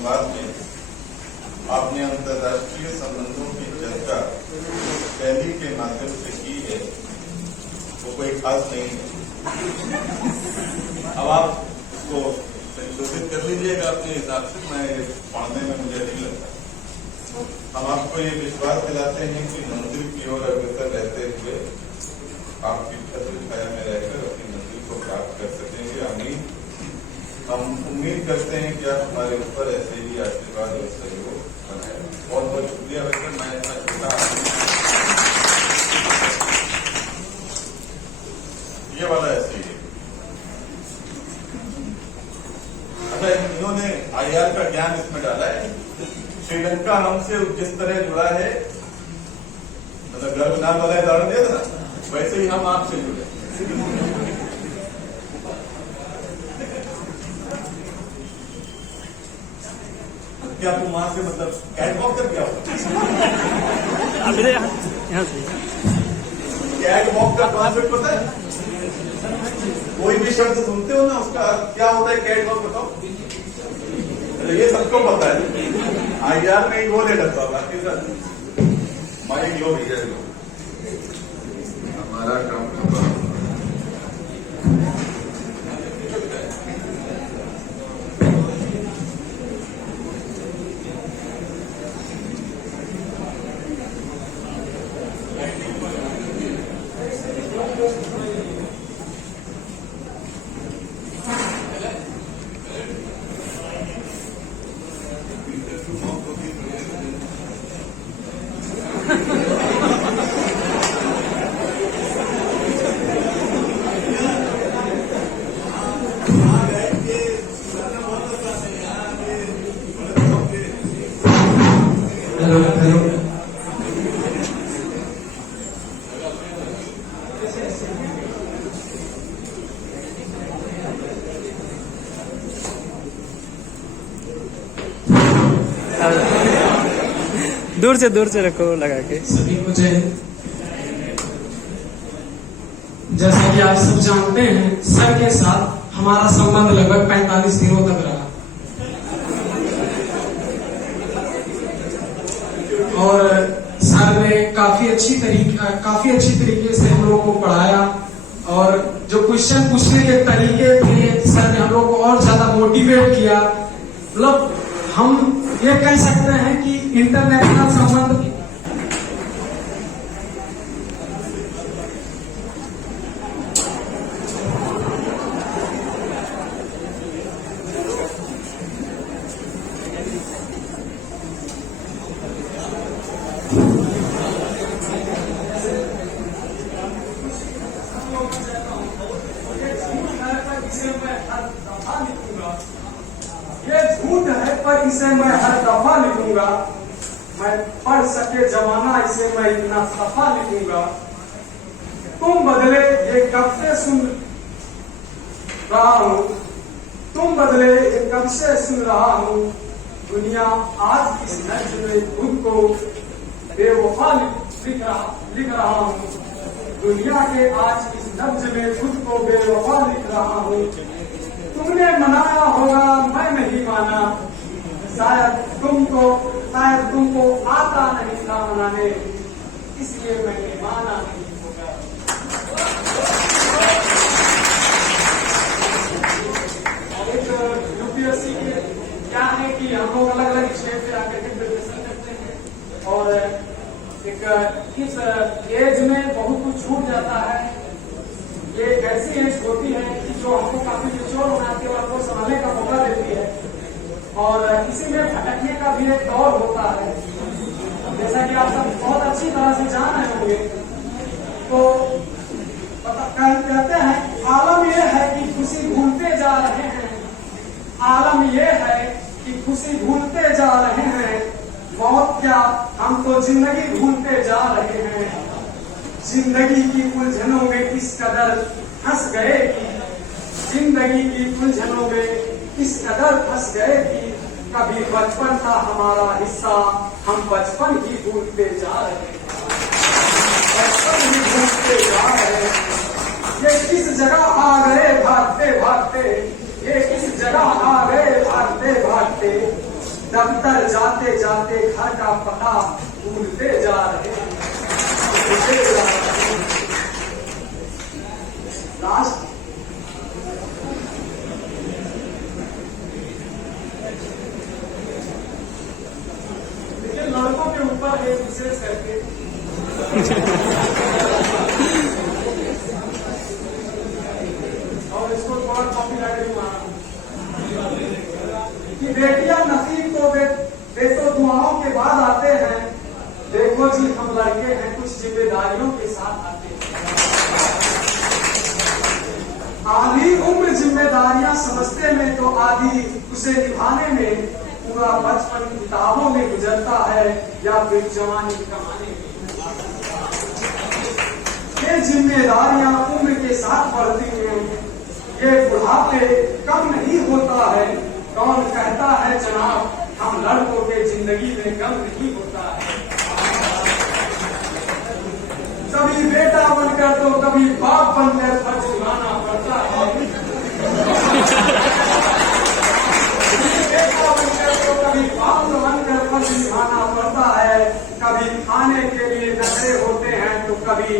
संवाद में आपने अंतर्राष्ट्रीय संबंधों की चर्चा शैली के माध्यम से की है वो कोई खास नहीं है। अब आप इसको संशोधित कर लीजिएगा अपने हिसाब से, मैं पढ़ने में मुझे नहीं लगता। हम आपको ये विश्वास दिलाते हैं कि मंदिर की ओर अग्रसर रहते हुए आपकी छत्र छाया में रहकर अपनी मंजिल को प्राप्त कर सकेंगे। हम उम्मीद करते हैं कि आप हमारे ऊपर ऐसे ही आशीर्वाद और सहयोग बनाए। बहुत बहुत शुक्रिया। वैसे मैं इतना छोटा ये वाला ऐसे ही है। अच्छा, इन्होंने IR का ज्ञान इसमें डाला है। श्रीलंका हमसे जिस तरह जुड़ा है, मतलब गर्भनाल वाला उदाहरण दिया था ना, वैसे ही हम आपसे जुड़े। क्या तुम वहां से मतलब कैटवॉक कर क्या कैटवॉक का कॉन्सेप्ट पता है? कोई भी शब्द सुनते हो ना, उसका क्या होता है कैटवॉक, बताओ। ये सबको पता है। IR नहीं बोले डब्बा, बाकी सब माइक लो भैया, हमारा काम खत्म। दूर से रखो लगा के। सभी को जय। जैसा कि आप सब जानते हैं, सर के साथ हमारा संबंध लगभग 45 दिनों तक रहा और सर ने काफी अच्छी तरीके से हम लोगों को पढ़ाया और जो क्वेश्चन पूछने के तरीके थे, सर ने हम लोग को और ज्यादा मोटिवेट किया। मतलब हम ये कह सकते हैं कि इंटरनेशनल संबंध इसे मैं हर दफा लिखूंगा, मैं पढ़ सके जमाना इसे मैं इतना सफा लिखूंगा। तुम बदले ये कब से सुन रहा हूं, तुम बदले ये कब से सुन रहा हूं। दुनिया आज इस नब्ज में खुद को बेवफा लिख रहा हूं। दुनिया के आज इस नब्ज में खुद को बेवफा लिख रहा हूं। तुमने मनाया होगा, मैं नहीं माना, शायद तुमको आता नहीं था मनाने, इसलिए मैंने माना नहीं होगा। एक UPSC के क्या है कि हम लोग अलग अलग स्टेट पे आकर के प्रिपरेशन करते हैं और एक इस एज में बहुत कुछ छूट जाता है। ये ऐसी एज होती है कि जो हमको काफी मेच्योर बनाती है और आपको संभालने का मौका देती है और इसी में भटकने का भी एक दौर होता है। जैसा कि आप सब बहुत अच्छी तरह से जान रहे होंगे, तो कहते हैं आलम यह है कि खुशी भूलते जा रहे हैं, आलम यह है कि खुशी भूलते जा रहे हैं। मौत क्या, हम तो जिंदगी भूलते जा रहे हैं। जिंदगी की उलझनों में किस कदर फंस गए कि, जिंदगी की उलझनों में किस कदर फंस गए कि कभी बचपन था हमारा हिस्सा, हम बचपन ही भूलते जा रहे हैं, बचपन ही भूलते जा रहे हैं। ये किस जगह आ गए भागते भागते, ये किस जगह आ गए भागते भागते। दफ्तर जाते जाते घर का पता भूलते जा रहे हैं। लास्ट लेकिन लड़कों के ऊपर एक विशेष करके और इसको थोड़ा कॉपीराइट भी माना कि बेटियां नसीब तो बेटो दुआओं के बाद आते हैं। देखो जी हम लड़के हैं कुछ जिम्मेदारियों के साथ आते हैं। आधी उम्र जिम्मेदारियां समझते में तो आधी उसे निभाने में पूरा बचपन किताबों में गुजरता है या फिर जवानी कमाने में। ये जिम्मेदारियां उम्र के साथ बढ़ती हैं, ये बुढ़ापे कम नहीं होता है। कौन कहता है जनाब हम लड़कों के जिंदगी में गम नहीं होता है। कभी बेटा बनकर तो कभी बाप बनकर फर्ज निभाना पड़ता है। बेटा बनकर तो कभी बाप बनकर फर्ज निभाना पड़ता है। कभी खाने के लिए नखरे होते हैं तो कभी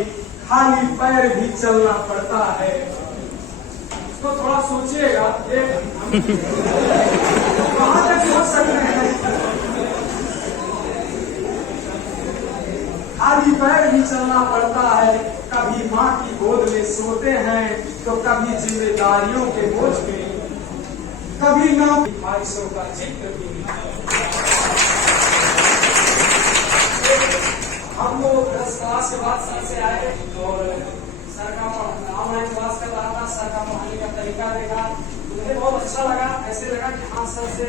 खाली पैर भी चलना पड़ता है। इसको थोड़ा सोचिएगा, ये कहां तक सोच सकते हैं। खाली पैर भी चलना पड़ता है। कभी माँ की गोद में सोते हैं तो कभी जिम्मेदारियों के बोझ में, कभी ना ख्वाहिशों का जिक्र भी नहीं। हम लोग 10 क्लास के बाद सर से आए और सर का ऑनलाइन क्लास कर रहा था। सर का पढ़ाने का तरीका देखा, मुझे बहुत अच्छा लगा। ऐसे लगा कि हाँ सर से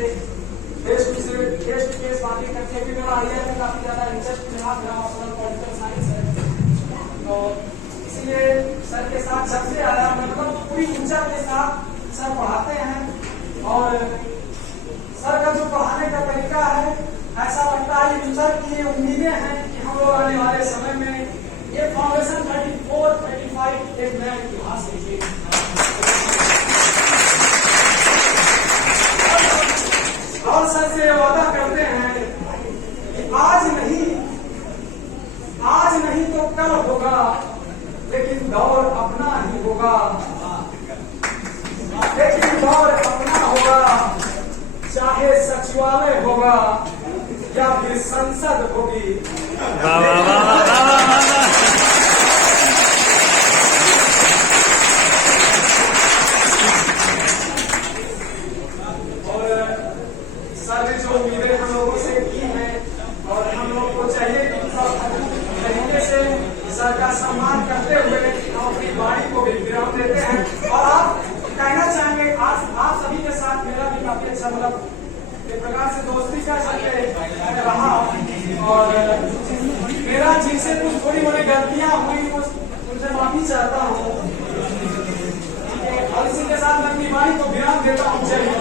फेस टू फेस बातें करते हैं। मेरा आइडिया में काफी ज्यादा इंटरेस्ट रहा, मेरा ऑप्शनल पॉलिटिकल साइंस है तो इसलिए सर के साथ जब से आया मतलब पूरी ऊर्जा के साथ सर पढ़ाते हैं। और सर का जो पढ़ाने का तरीका है ऐसा लगता है कि सर की ये उम्मीदें हैं कि हम लोग आने वाले समय में ये फाउंडेशन 34-35 एक नया इतिहास लिखेंगे। और सर से वादा करते हैं कि आज नहीं तो कल होगा, लेकिन दौर अपना ही होगा। लेकिन दौर अपना होगा, चाहे सचिवालय होगा या फिर संसद होगी। वाह वाह वाह वाह वाह वाह। और सर ने जो उम्मीदें हम लोगों से की हैं और हम लोग को चाहिए कि तरीके से सर का सम्मान करते हुए हम अपनी वाणी को भी विराम देते हैं। और आप कहना चाहेंगे आज आप सभी के साथ मेरा भी काफी अच्छा मतलब एक प्रकार से दोस्ती का रहा। और मेरा जिनसे कुछ थोड़ी मोड़ी गलतियां हुई उनसे माफी चाहता हूँ। और इसी के साथ मैं अपनी वाणी को विराम देता हूँ। जय हिंद।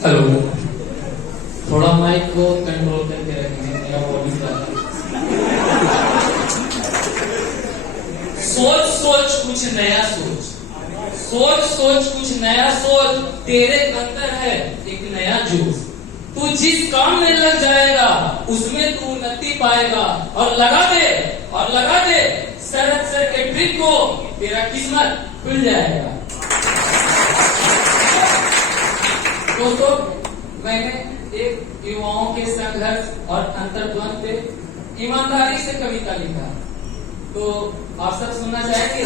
हेलो, थोड़ा माइक को कंट्रोल करके रखेंगे, मेरा वॉल्यूम ज्यादा। सोच कुछ नया सोच कुछ नया सोच। तेरे अंदर है एक नया जोश। तू जिस काम में लग जाएगा उसमें तू उन्नति पाएगा। और लगा दे शरद सर के ट्रिक को, तेरा किस्मत खुल जाएगा। दोस्तों, मैंने एक युवाओं के संघर्ष और अंतर्द्वंद पे ईमानदारी से कविता लिखा, तो आप सब सुनना चाहेंगे?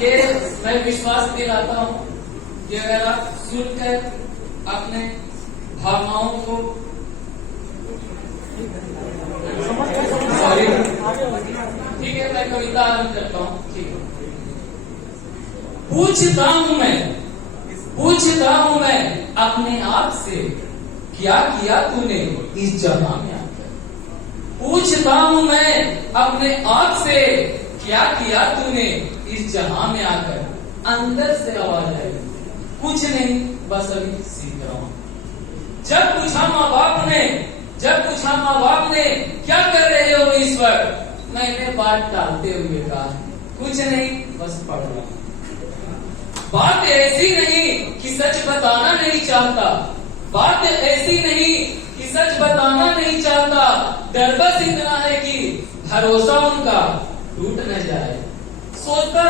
ये मैं विश्वास दिलाता हूँ कि अगर आप सुनकर अपने भावनाओं को ठीक है, मैं कविता आरंभ करता हूँ। ठीक है। पूछता हूँ मैं अपने आप से, क्या किया तूने इस जहां में आकर। पूछता हूं मैं अपने आप से, क्या किया तूने इस जहां में आकर। अंदर से आवाज आई, कुछ नहीं, बस अभी सीख रहा हूं। जब पूछा माँ बाप ने क्या कर रहे हो इस वक्त, मैंने बात टालते हुए कहा, कुछ नहीं, बस पढ़ रहा हूं। बात ऐसी नहीं कि सच बताना नहीं चाहता, बात ऐसी नहीं कि सच बताना नहीं चाहता, डर बस इतना है कि भरोसा उनका टूट न जाए। सोचता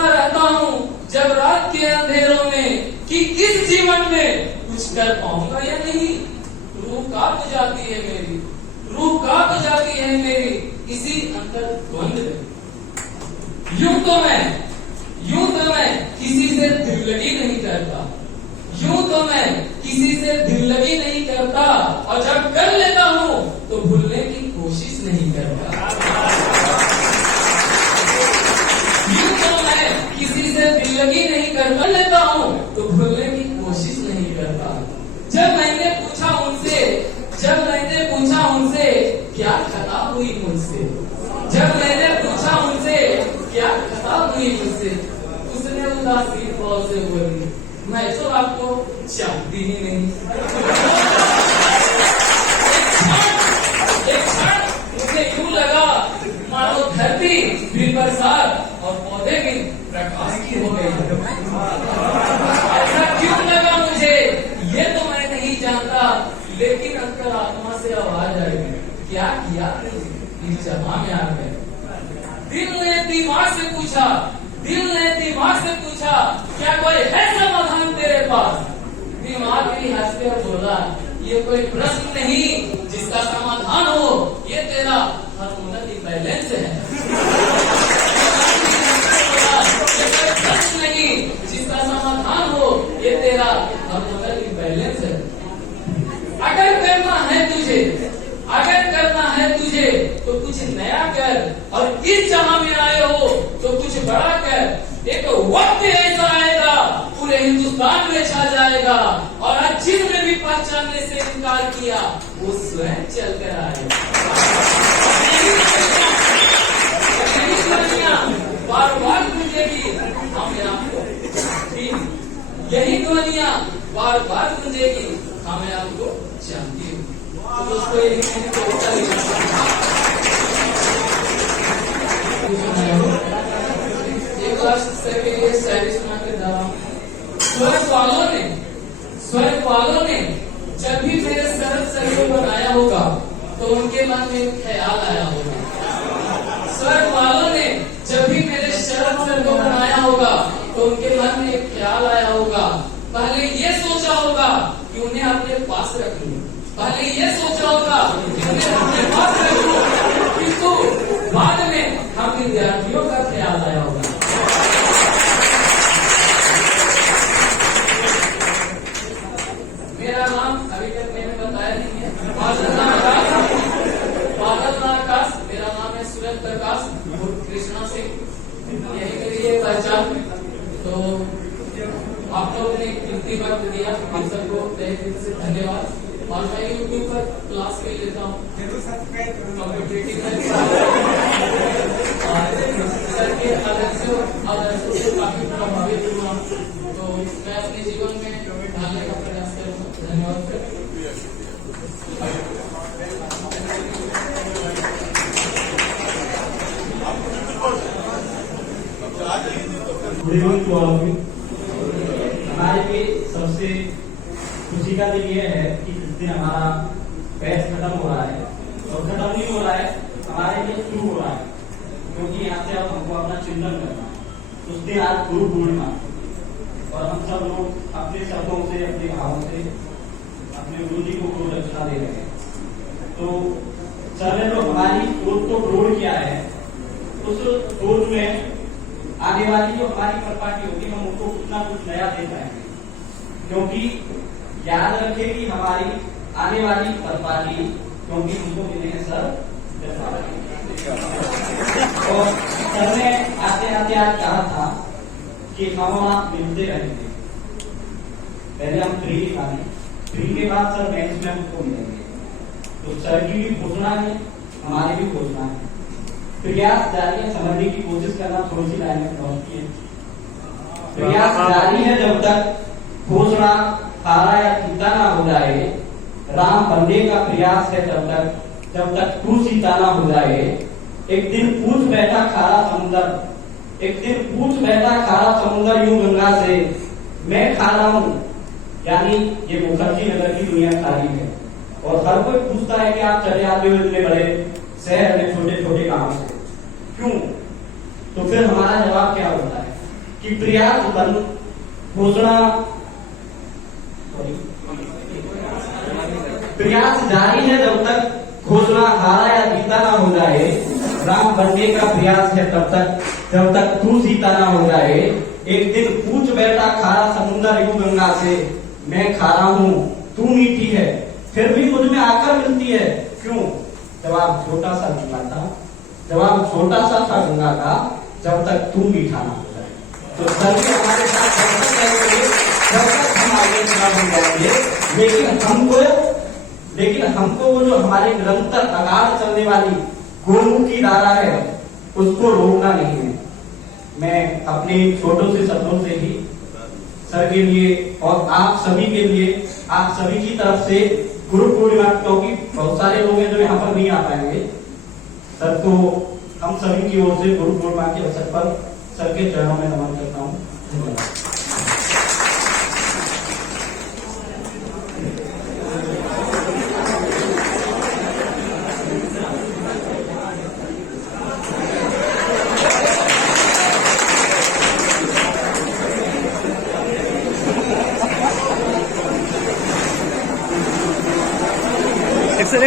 रहता हूँ जब रात के अंधेरों में कि इस जीवन में कुछ कर पाऊंगा या नहीं। रूह कांप जाती है मेरी इसी अंतर द्वंद में। यूं तो मैं किसी से दिल लगी नहीं करता, और जब कर लेता हूँ तो भूलने की कोशिश नहीं करता। यूं तो मैं किसी से दिल लगी नहीं कर लेता हूँ तो भूलने की कोशिश नहीं करता। जब मैंने पूछा उनसे क्या खता हुई मुझसे, उसने उदासी भाव से बोली, मैं तो आपको चाहती ही नहीं। एक क्षण मुझे यूं लगा मानो धरती भी बरसात और पौधे भी प्रकाश की हो गई। ऐसा क्यों लगा मुझे ये तो मैं नहीं जानता, लेकिन अंतरात्मा से आवाज आई, क्या किया इस जहां में आ गए। दिल ने दिमाग से पूछा क्या कोई है समाधान तेरे पास। दिमाग भी हंस कर बोला, ये कोई प्रश्न नहीं जिसका समाधान हो, ये तेरा हार्मोनल इम्बैलेंस है। ये कोई प्रश्न नहीं जिसका समाधान हो, ये तेरा हार्मोनल इम्बैलेंस है। अगर करना है तुझे तो कुछ नया कर, और इस जहां में आए हो तो कुछ बड़ा कर। एक वक्त ऐसा आएगा पूरे हिंदुस्तान में छा जाएगा, और आज जिसने भी पहचानने से इनकार किया वो स्वयं चल कर आएगा। बार बार गूंजेगी, हम आपको यही ध्वनियां बार बार गूंजेगी, हमें आपको जानती हूँ। तो दोस्तों एक बार शायरी सुना के दवा। स्वर्ग वालों ने जब भी मेरे सरल शरीर को बनाया होगा तो उनके मन में एक ख्याल आया होगा। स्वर्ग वालों ने जब भी मेरे शरद शरीर को बनाया होगा तो उनके मन में एक ख्याल आया होगा। पहले ये सोचा होगा कि उन्हें अपने पास रख लूं, किंतु बाद में हम विद्यार्थियों का ख्याल आया होगा। मेरा नाम अभी तक मैंने बताया नहीं है, बादल आकाश। मेरा नाम है सूरज प्रकाश कृष्णा सिंह। यही मेरी ये पहचान। तो आप लोगों ने कीमती वक्त दिया, हम सबको तहे दिल से धन्यवाद। और मैं यूट्यूब पर क्लास भी लेता हूँ, सर के आदर्शों से काफी प्रभावित हुआ, तो मैं अपने जीवन में ढालने का प्रयास करूँगा। धन्यवाद सर। हमारे लिए सबसे खुशी का दिन यह है कि इस दिन हमारा बैच खत्म हो रहा है, और खत्म नहीं हो रहा है, हमारे लिए शुरू हो रहा है, क्योंकि यहाँ से अब हमको अपना चिंतन करना है। उस दिन आज गुरु पूर्णिमा, और हम सब लोग अपने शब्दों से, अपने भावों से अपने गुरु जी को गुरु दक्षिणा दे रहे हैं। तो सर ने जो हमारी सोच को रोड किया है, उस सोच में आने वाली जो हमारी प्रपाटी होगी, हम उनको कुछ ना कुछ नया दे पाएंगे, क्योंकि याद रखें कि हमारी आने वाली प्रपाटी, क्योंकि हमको मिले हैं सर। और सर ने आते आते आज कहा था कि हम आप मिलते रहेंगे। पहले हम 3 खाने, 3 के बाद सर बेंच में हमको मिलेंगे। तो सर की भी घोषणा है, हमारी भी घोषणा है। प्रयास जारी है, समझने की कोशिश करना, थोड़ी सी लाइन में पहुंचती है। प्रयास जारी है जब तक घोषणा हारा या जीता ना हो जाए, राम बनने का प्रयास है जब तक तू सीता ना हो जाए। एक दिन पूछ बैठा खारा समुंदर, एक दिन पूछ बैठा खारा समुंदर यूं गंगा से, मैं खारा हूं, यानी ये मुखर्जी नगर की दुनिया खाली है। और हर कोई पूछता है कि आप चले आते हो इतने बड़े शहर में छोटे छोटे गांव से, क्यों? तो फिर हमारा जवाब क्या होता है कि प्रयास बन घोषणा, प्रयास जारी है जब तक घोषणा हारा या जीता ना हो जाए। राम बनने का प्रयास है जब तक तू सीता ना हो जाए। एक दिन पूछ बैठा खारा समुंदर यूं गंगा से, मैं खारा हूं तू मीठी है, फिर भी मुझ में आकर मिलती है, क्यों? जवाब छोटा सा गंगा था, जवाब छोटा सा था गंगा का, जब तक तू मीठा ना हो जाए। तो सर भी हमारे साथ जब तक हम आगे बढ़ जाएंगे, लेकिन हमको वो जो हमारे निरंतर अगाध चलने वाली गोमुखी धारा है उसको रोकना नहीं है। मैं अपने छोटों से शब्दों से ही सर के लिए और आप सभी के लिए, आप सभी की तरफ से गुरु पूर्णिमा, क्योंकि बहुत सारे लोग हैं जो यहाँ पर नहीं आ पाएंगे सर, तो हम सभी की ओर से गुरु पूर्णिमा के अवसर पर सर के चरणों में नमन करता हूँ। धन्यवाद।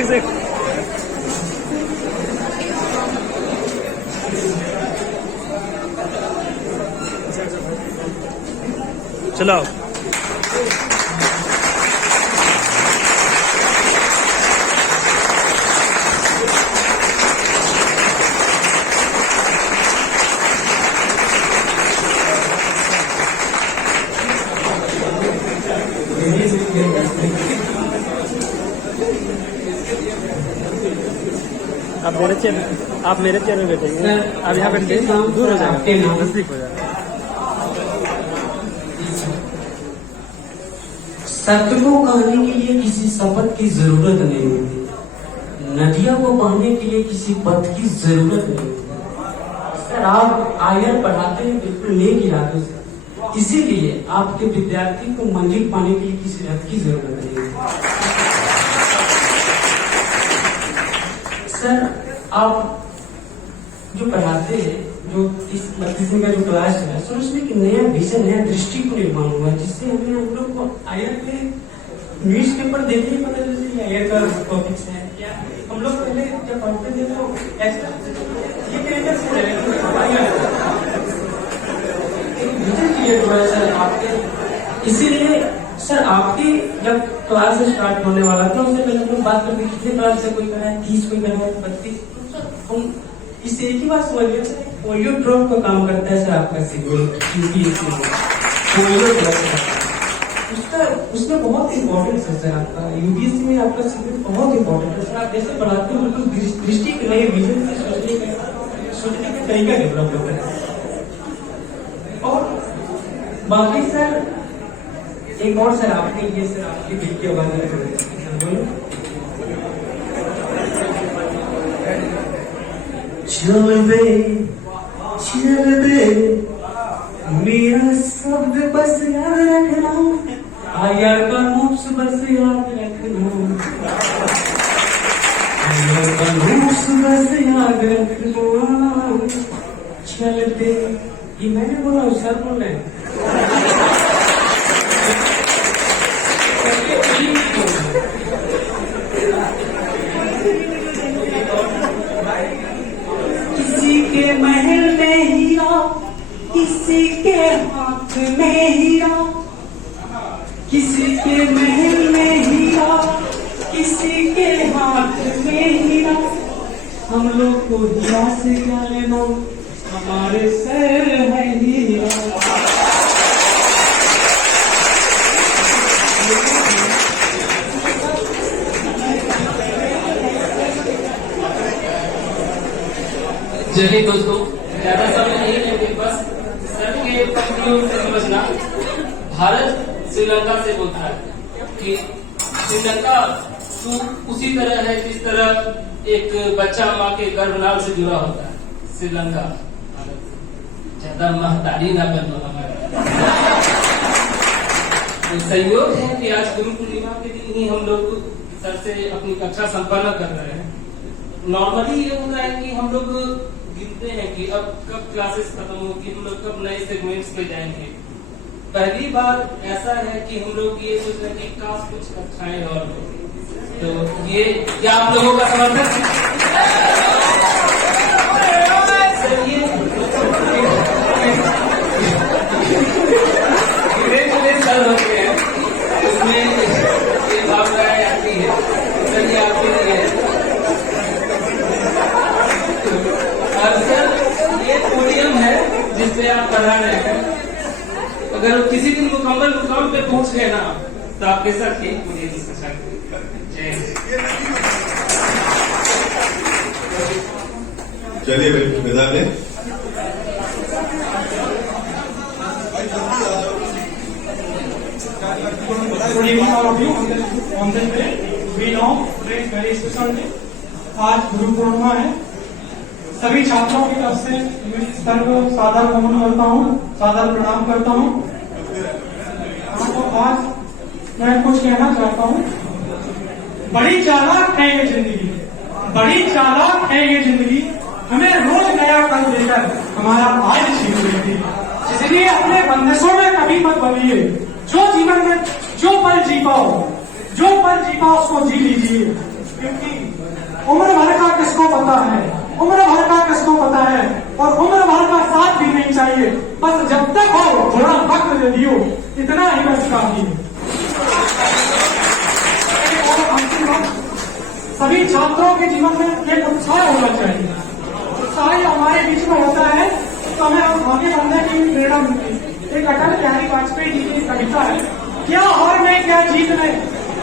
एक चलाओ। आप मेरे चेयर में बैठेंगे, आप यहाँ बैठे दूर हो जाएंगे, नजदीक हो जाएगा। सत्य को कहने के लिए किसी शपथ की जरूरत नहीं होती, नदियों को बहने के लिए किसी पथ की जरूरत नहीं होती। सर आप आयर पढ़ाते हैं बिल्कुल नेक इरादों से, इसीलिए आपके विद्यार्थी को मंजिल पाने के लिए किसी रथ की जरूरत नहीं होती। सर आप जो पढ़ाते हैं, जो इस 32वीं का जो क्लास है, सर उसमें एक नया विजन, नया दृष्टि को निर्माण हुआ है, जिससे हमें हम लोग को आयर पे न्यूज पेपर देखने पता चलता है आयर का टॉपिक्स है। या हम लोग पहले जब पढ़ते थे तो ऐसा ये विजन क्रिएट हुआ है सर आपके। इसीलिए सर आपकी जब क्लास स्टार्ट होने वाला था उससे पहले हम लोग बात करते कितने क्लास से कोई करा है, 30 कोई करा है, 32। हम इससे एक ही बात समझ गए, पोलियो ड्रॉप का काम करता है सर आपका सिग्नल, पोलियो ड्रॉप उसमें बहुत इम्पोर्टेंट है सर आपका, यूपीएससी में आपका सिग्नल बहुत इम्पोर्टेंट है सर। आप जैसे पढ़ाते हैं बिल्कुल दृष्टि के नए विजन से सोचने का तरीका डेवलप होता है। और बाकी सर एक और सर आपके लिए सर आपके दिल की आवाज चल बे मेरा शब्द बस याद रखना, आयर का नोट्स बस याद रखना, आयर का नोट्स बस याद रखना। चल बे, ये मैंने बोला सर बोल रहे हैं। किसी के महल में हीरा, किसी के हाथ में हीरा, किसी के महल में हीरा, किसी के हाथ में हीरा। हम लोग को हीरा से क्या लेना, हमारे सर है हीरा। जय हिंद दोस्तों, ज्यादा समय नहीं लेंगे, बस सर के कंक्लूड से समझना। भारत श्रीलंका से बोलता है कि श्रीलंका तू उसी तरह है जिस तरह एक बच्चा माँ के गर्भनाल से जुड़ा होता है। श्रीलंका ज्यादा महतारी ना कर दो हमारे। तो संयोग है कि आज गुरु पूर्णिमा के दिन ही हम लोग सर से अपनी कक्षा संपन्न कर रहे हैं। नॉर्मली ये होता है कि हम लोग गिनते हैं कि अब कब क्लासेस खत्म होगी, हम लोग कब नए सेगमेंट्स पे जाएंगे। पहली बार ऐसा है कि हम लोग ये सोच रहे हैं कि काश कुछ कक्षाएं और हो। तो ये क्या आप लोगों का समर्थन? सर ये सर होते हैं, उसमें ये भावनाएं आती है। सर ये आपके लिए है। और सर ये पोडियम है जिससे आप पढ़ा रहे हैं। अगर किसी दिन मुकम्मल मुकाम पे पहुंच गए ना तो आपके साथ ही पूरी डिस्कशन। जय हिंद। चलिए विदा लें। Good evening all of you on this day. We know today is very special day. आज गुरु पूर्णिमा है। सभी छात्रों की तरफ से सर्व सादर नमन करता हूँ, सादर प्रणाम करता हूँ। तो आज मैं कुछ कहना चाहता हूँ। बड़ी चालाक है ये जिंदगी, बड़ी चालाक है ये जिंदगी, हमें रोज नया कर देकर हमारा आज छीन लेती है। इसलिए अपने बंदिशों में कभी मत बनिए। जो जीवन में जो पल जी पाओ, जो पल जी पाओ उसको जी लीजिए, क्योंकि उम्र भर का किसको पता है, उम्र भर का किसको पता है, और उम्र भर का साथ भी नहीं चाहिए। बस जब तक हो थोड़ा वक्त दे दियो, इतना ही बस काफी है। सभी छात्रों के जीवन में एक उत्साह होना चाहिए। उत्साह हमारे बीच में होता है तो हमें आगे बढ़ने की प्रेरणा मिलती है। एक अटल बिहारी वाजपेयी जी की कविता है, क्या हार में क्या जीत में,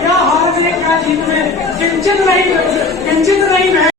क्या हार में क्या जीत में, किंचित नहीं